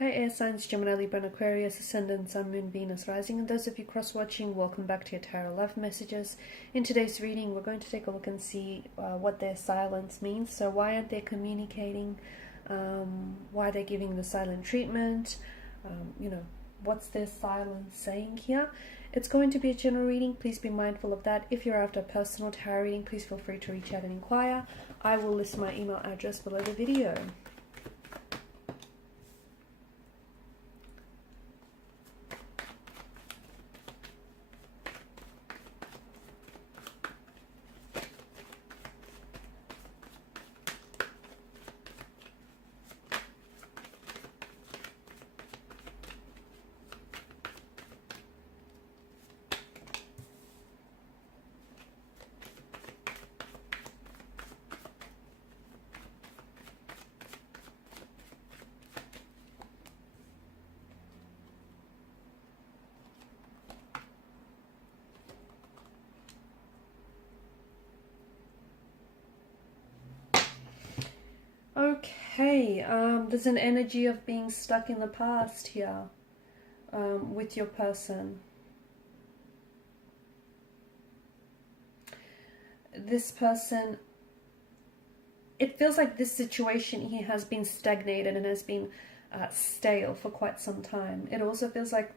Hi air signs, Gemini, Libra and Aquarius, Ascendant, Sun, Moon, Venus, Rising, and those of you cross-watching, welcome back to your Tarot Love Messages. In today's reading, we're going to take a look and see what their silence means. So why aren't they communicating? Why they're giving the silent treatment? What's their silence saying here? It's going to be a general reading. Please be mindful of that. If you're after a personal tarot reading, please feel free to reach out and inquire. I will list my email address below the video. Okay, there's an energy of being stuck in the past here with your person. This person, it feels like this situation here has been stagnated and has been stale for quite some time. It also feels like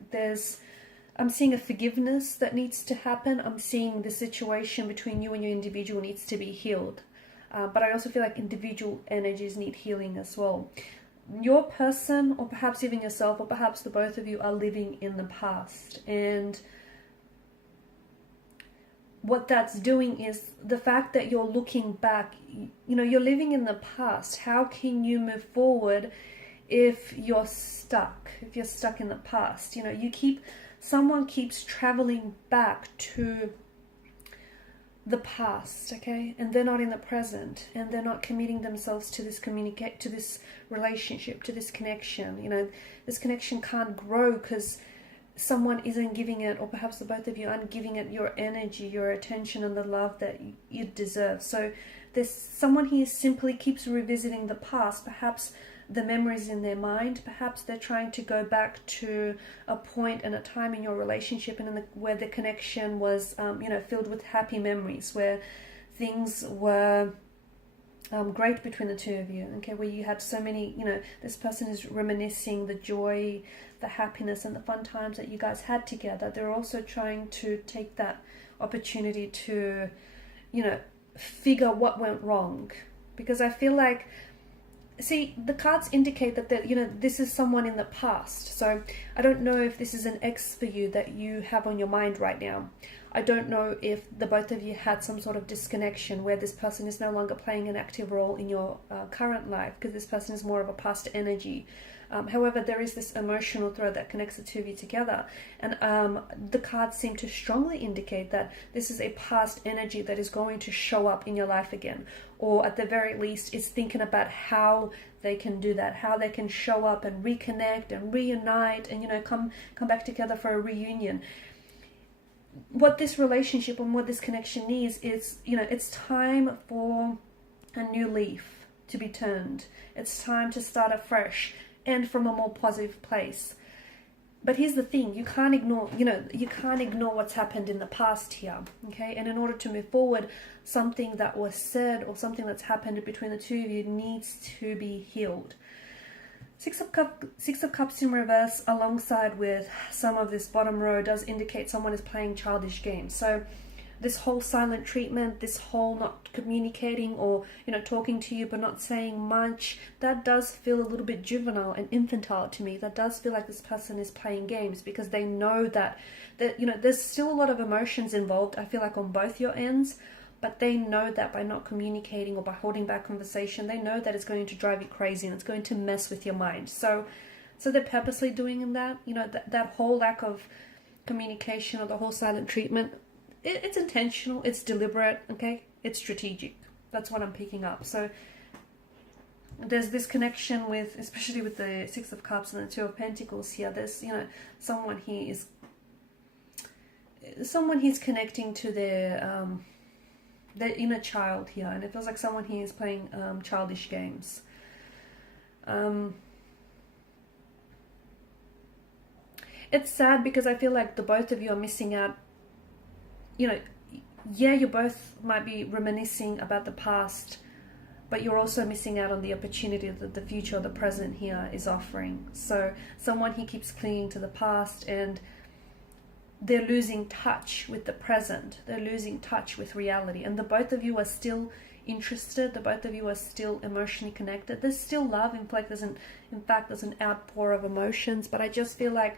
I'm seeing a forgiveness that needs to happen. I'm seeing the situation between you and your individual needs to be healed. But I also feel like individual energies need healing as well. Your person, or perhaps even yourself, or perhaps the both of you, are living in the past. And what that's doing is the fact that you're looking back, you're living in the past. How can you move forward if you're stuck in the past? Someone keeps traveling back to the past, okay, and they're not in the present, and they're not committing themselves to this relationship, to this connection. This connection can't grow because someone isn't giving it, or perhaps the both of you aren't giving it your energy, your attention, and the love that you deserve. So there's someone here simply keeps revisiting the past, perhaps the memories in their mind. Perhaps they're trying to go back to a point and a time in your relationship and where the connection was, filled with happy memories, where things were great between the two of you. Okay, where you had so many, this person is reminiscing the joy, the happiness, and the fun times that you guys had together. They're also trying to take that opportunity to, figure what went wrong, because I feel like, see, the cards indicate that this is someone in the past. So I don't know if this is an ex for you that you have on your mind right now. I don't know if the both of you had some sort of disconnection where this person is no longer playing an active role in your current life, because this person is more of a past energy. However, there is this emotional thread that connects the two of you together. And the cards seem to strongly indicate that this is a past energy that is going to show up in your life again. Or at the very least, is thinking about how they can do that, how they can show up and reconnect and reunite and, come back together for a reunion. What this relationship and what this connection needs is, it's time for a new leaf to be turned. It's time to start afresh and from a more positive place. But here's the thing, you can't ignore what's happened in the past here, okay? And in order to move forward, something that was said or something that's happened between the two of you needs to be healed. Six of Cups in reverse alongside with some of this bottom row does indicate someone is playing childish games. So this whole silent treatment, this whole not communicating or, talking to you but not saying much, that does feel a little bit juvenile and infantile to me. That does feel like this person is playing games because they know that there's still a lot of emotions involved, I feel like, on both your ends, but they know that by not communicating or by holding back conversation, they know that it's going to drive you crazy and it's going to mess with your mind. So they're purposely doing that, that whole lack of communication or the whole silent treatment. It's intentional, it's deliberate, okay? It's strategic. That's what I'm picking up. So there's this connection with, especially with the Six of Cups and the Two of Pentacles here, there's, someone here's connecting to their inner child here, and it feels like someone here is playing childish games. it's sad because I feel like the both of you are missing out. You know, yeah, you both might be reminiscing about the past, but you're also missing out on the opportunity that the future or the present here is offering. So someone he keeps clinging to the past, and they're losing touch with the present. They're losing touch with reality. And the both of you are still interested. The both of you are still emotionally connected. There's still love. In fact, there's an outpour of emotions. But I just feel like,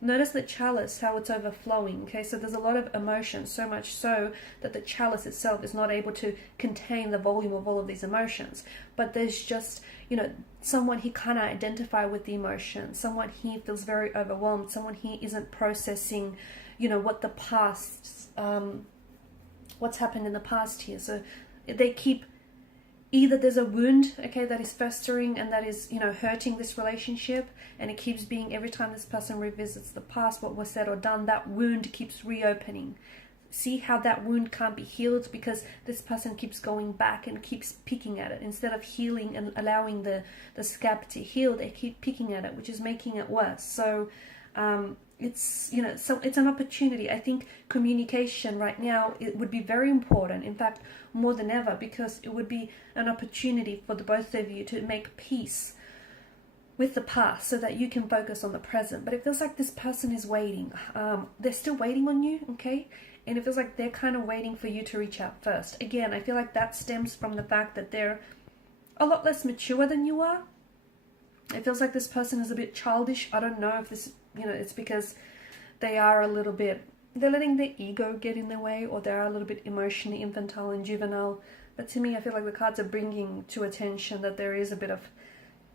notice the chalice, how it's overflowing. Okay, so there's a lot of emotion, so much so that the chalice itself is not able to contain the volume of all of these emotions. But there's just, you know, someone he can't identify with the emotion. Someone he feels very overwhelmed. Someone he isn't processing, you know, what the past, what's happened in the past here. So they keep, either there's a wound, okay, that is festering and that is, you know, hurting this relationship, and it keeps being, every time this person revisits the past, what was said or done, that wound keeps reopening. See how that wound can't be healed because this person keeps going back and keeps picking at it. Instead of healing and allowing the scab to heal, they keep picking at it, which is making it worse. So it's, you know, so it's an opportunity. I think communication right now, it would be very important, in fact more than ever, because it would be an opportunity for the both of you to make peace with the past so that you can focus on the present. But it feels like this person is waiting. They're still waiting on you, okay? And it feels like they're kind of waiting for you to reach out first. Again, I feel like that stems from the fact that they're a lot less mature than you are. It feels like this person is a bit childish. I don't know if this, you know, it's because they are a little bit, they're letting their ego get in their way, or they're a little bit emotionally infantile and juvenile. But to me, I feel like the cards are bringing to attention that there is a bit of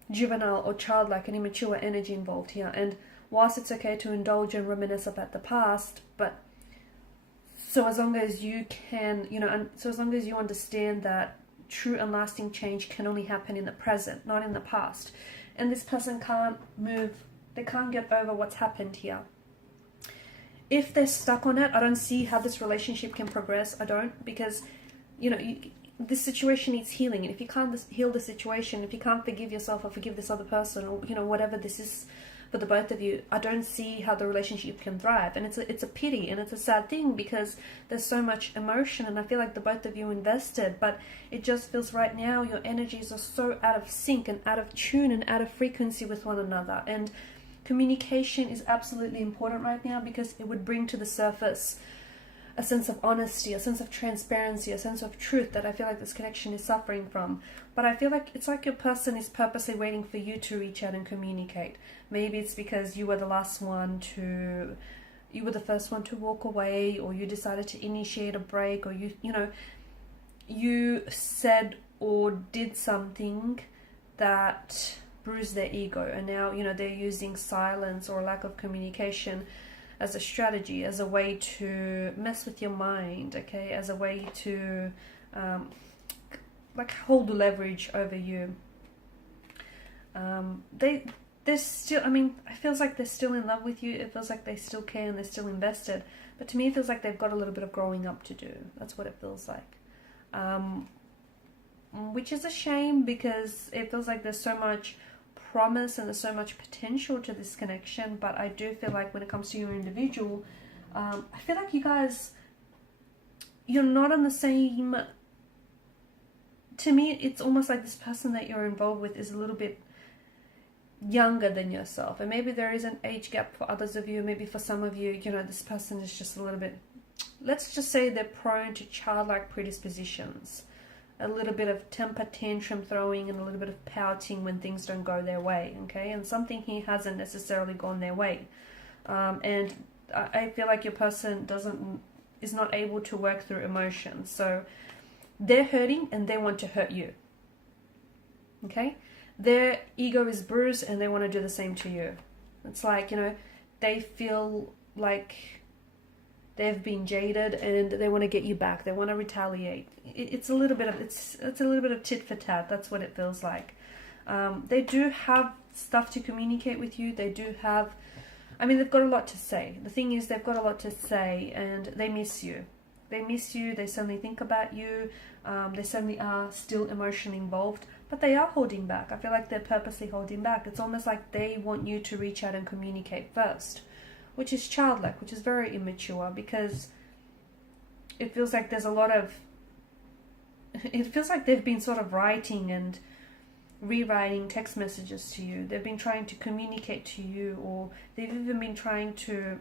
juvenile or childlike and immature energy involved here. And whilst it's okay to indulge and reminisce about the past, but so as long as you can, you know, and so as long as you understand that true and lasting change can only happen in the present, not in the past. And this person can't move, they can't get over what's happened here. If they're stuck on it, I don't see how this relationship can progress. I don't, because, you know, this situation needs healing. And if you can't heal the situation, if you can't forgive yourself or forgive this other person, or, you know, whatever this is for the both of you, I don't see how the relationship can thrive. And it's a pity, and it's a sad thing, because there's so much emotion, and I feel like the both of you invested, but it just feels right now your energies are so out of sync and out of tune and out of frequency with one another. And communication is absolutely important right now, because it would bring to the surface a sense of honesty, a sense of transparency, a sense of truth that I feel like this connection is suffering from. But I feel like it's like your person is purposely waiting for you to reach out and communicate. Maybe it's because you were the last one to, you were the first one to walk away, or you decided to initiate a break, or you know, you said or did something that bruised their ego, and now, you know, they're using silence or lack of communication as a strategy, as a way to mess with your mind, okay, as a way to like hold the leverage over you. They're still, I mean, it feels like they're still in love with you. It feels like they still care and they're still invested. But to me, it feels like they've got a little bit of growing up to do. That's what it feels like. Which is a shame, because it feels like there's so much promise and there's so much potential to this connection. But I do feel like when it comes to your individual, I feel like you guys, you're not on the same, to me, it's almost like this person that you're involved with is a little bit younger than yourself. And maybe there is an age gap for others of you. Maybe for some of you, you know, this person is just a little bit, let's just say they're prone to childlike predispositions. A little bit of temper tantrum throwing and a little bit of pouting when things don't go their way, okay? And something here hasn't necessarily gone their way. And I feel like your person is not able to work through emotions. So they're hurting and they want to hurt you, okay? Their ego is bruised and they want to do the same to you. It's like, you know, they feel like they've been jaded and they want to get you back. They want to retaliate. It's a little bit of it's a little bit of tit for tat. That's what it feels like. They do have stuff to communicate with you. They do have, I mean, they've got a lot to say. The thing is, they've got a lot to say, and they miss you. They miss you. They certainly think about you. They certainly are still emotionally involved, but they are holding back. I feel like they're purposely holding back. It's almost like they want you to reach out and communicate first. which is childlike, which is very immature, because it feels like there's a lot of, it feels like they've been sort of writing and rewriting text messages to you. They've been trying to communicate to you, or they've even been trying to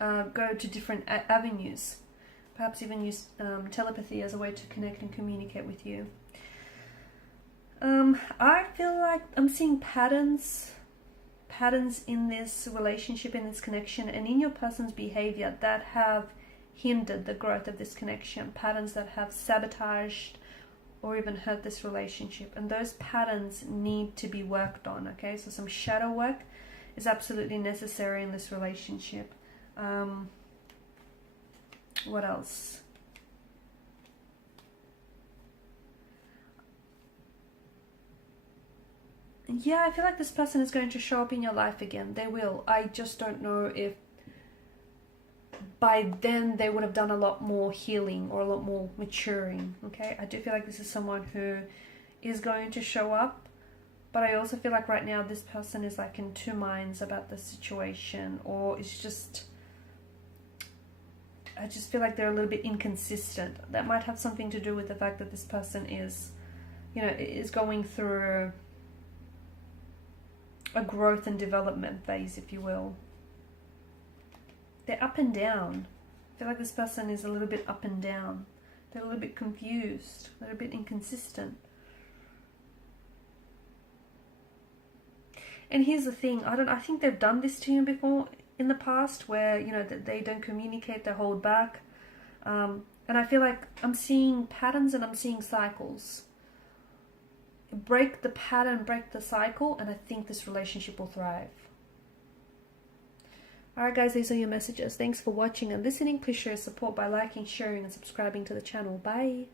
go to different avenues, perhaps even use telepathy as a way to connect and communicate with you. I feel like I'm seeing patterns in this relationship, in this connection, and in your person's behavior that have hindered the growth of this connection, patterns that have sabotaged or even hurt this relationship, and those patterns need to be worked on. Okay, so some shadow work is absolutely necessary in this relationship. What else? Yeah, I feel like this person is going to show up in your life again. They will. I just don't know if by then they would have done a lot more healing or a lot more maturing. Okay, I do feel like this is someone who is going to show up, but I also feel like right now this person is like in two minds about the situation, or it's just, I just feel like they're a little bit inconsistent. That might have something to do with the fact that this person is, you know, is going through a growth and development phase, if you will. They're up and down. I feel like this person is a little bit up and down. They're a little bit confused. They're a bit inconsistent. And here's the thing. I think they've done this to you before in the past, where, you know, that they don't communicate, they hold back. And I feel like I'm seeing patterns and I'm seeing cycles. Break the pattern, break the cycle, and I think this relationship will thrive. Alright guys, these are your messages. Thanks for watching and listening. Please show your support by liking, sharing and subscribing to the channel. Bye.